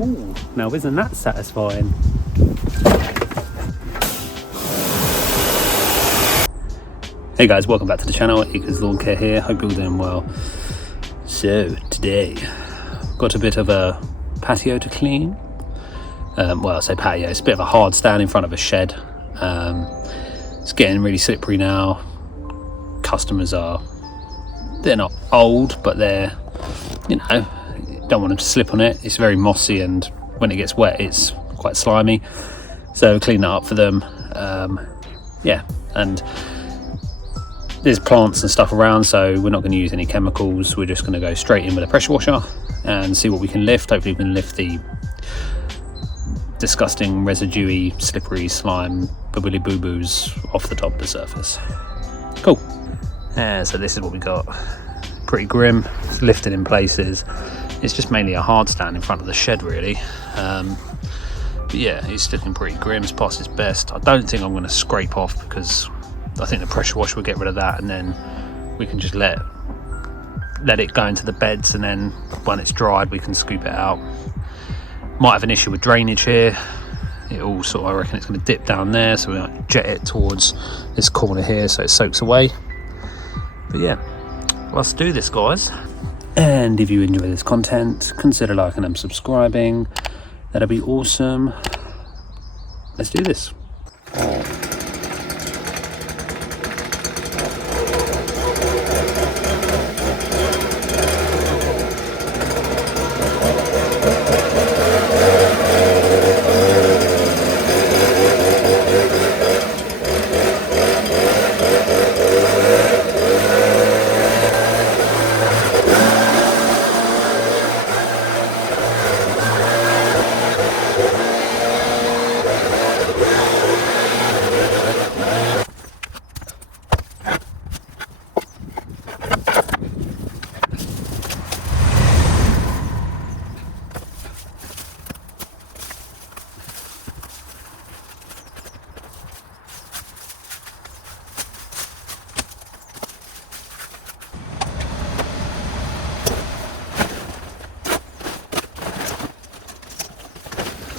Ooh, now isn't that satisfying? Hey guys, welcome back to the channel. Acres Lawn Care here. Hope you're all doing well. So today, got a bit of a patio to clean. Well, I say patio, it's a bit of a hard stand in front of a shed. It's getting really slippery now. Customers they're not old, but they're, don't want them to slip on it. It's very mossy, and when it gets wet, it's quite slimy. So clean that up for them. Yeah, and there's plants and stuff around, so we're not going to use any chemicals. We're just going to go straight in with a pressure washer and see what we can lift. Hopefully we can lift the disgusting residuey slippery slime bubbly boo-boos off the top of the surface. Cool. So this is what we got. Pretty grim. It's lifted in places. It's just mainly a hard stand in front of the shed, really. But yeah, it's looking pretty grim. It's past its best. I don't think I'm going to scrape off, because I think the pressure wash will get rid of that, and then we can just let it go into the beds, and then when it's dried we can scoop it out. Might have an issue with drainage here. It all sort of, I reckon it's going to dip down there, so we might jet it towards this corner here so it soaks away. But yeah, let's do this, guys. And if you enjoy this content, consider liking and subscribing. That'd be awesome. Let's do this.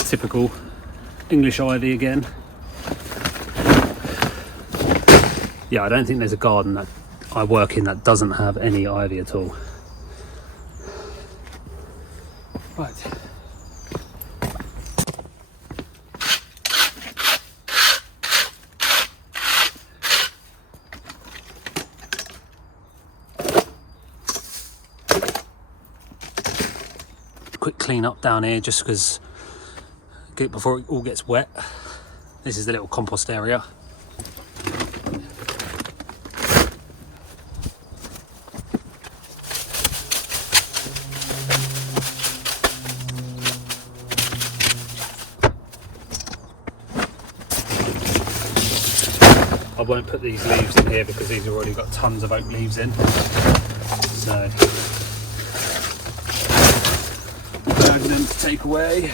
Typical English ivy again. Yeah, I don't think there's a garden that I work in that doesn't have any ivy at all. Right. Quick clean up down here, just because before it all gets wet. This is the little compost area. I won't put these leaves in here because these have already got tons of oak leaves in. So bag them to take away.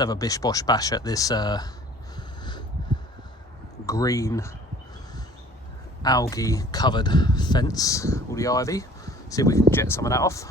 have a bish bosh bash at this green algae covered fence, all the ivy. See if we can jet some of that off.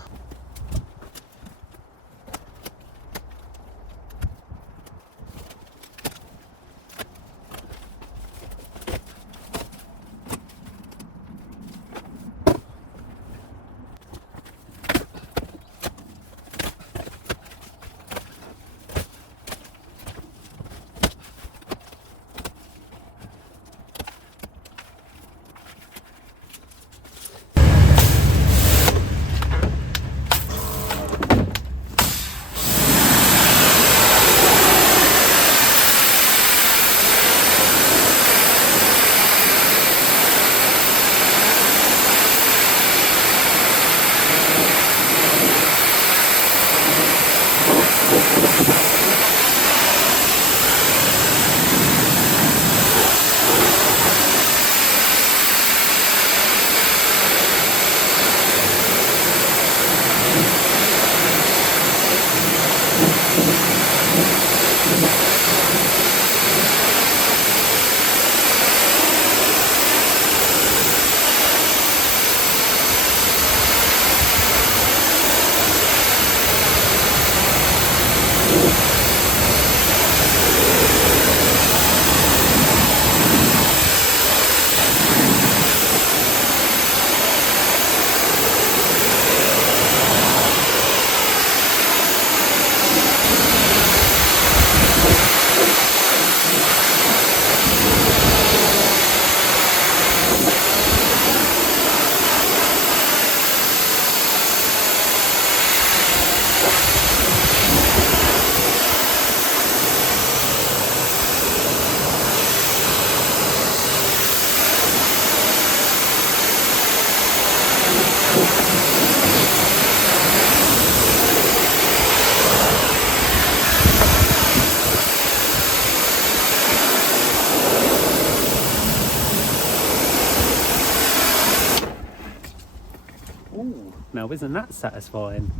Ooh, now isn't that satisfying?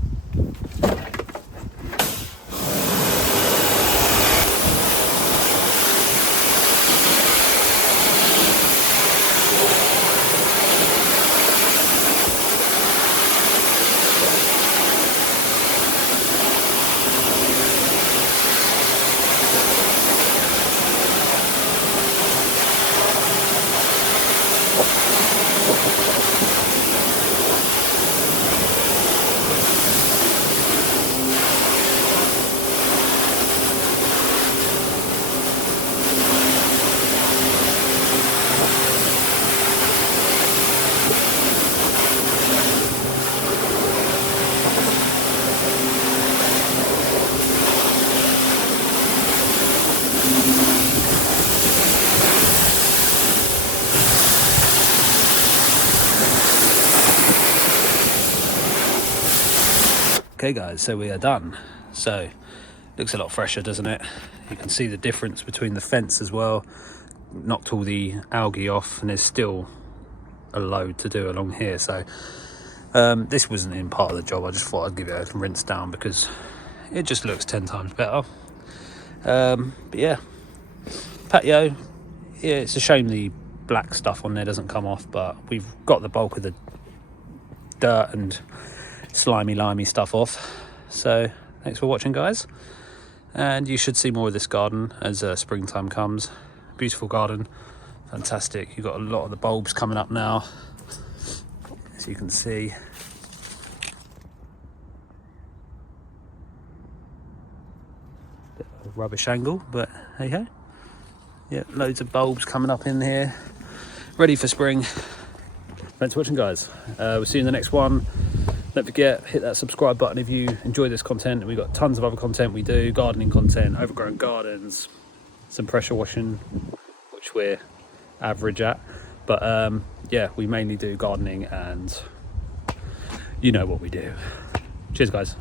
Okay guys, so we are done. So looks a lot fresher, doesn't it? You can see the difference between the fence as well. Knocked all the algae off, and there's still a load to do along here. So this wasn't in part of the job. I just thought I'd give it a rinse down because it just looks 10 times better. But yeah, patio, yeah, it's a shame the black stuff on there doesn't come off, but we've got the bulk of the dirt and slimy limey stuff off. So thanks for watching guys, and you should see more of this garden as springtime comes. Beautiful garden, fantastic. You've got a lot of the bulbs coming up now, as you can see. Bit of a rubbish angle, but hey ho. Yeah, loads of bulbs coming up in here, ready for spring. Thanks for watching guys. We'll see you in the next one. Don't forget, hit that subscribe button if you enjoy this content. We've got tons of other content we do, gardening content, overgrown gardens, some pressure washing, which we're average at. But yeah, we mainly do gardening, and you know what we do. Cheers guys.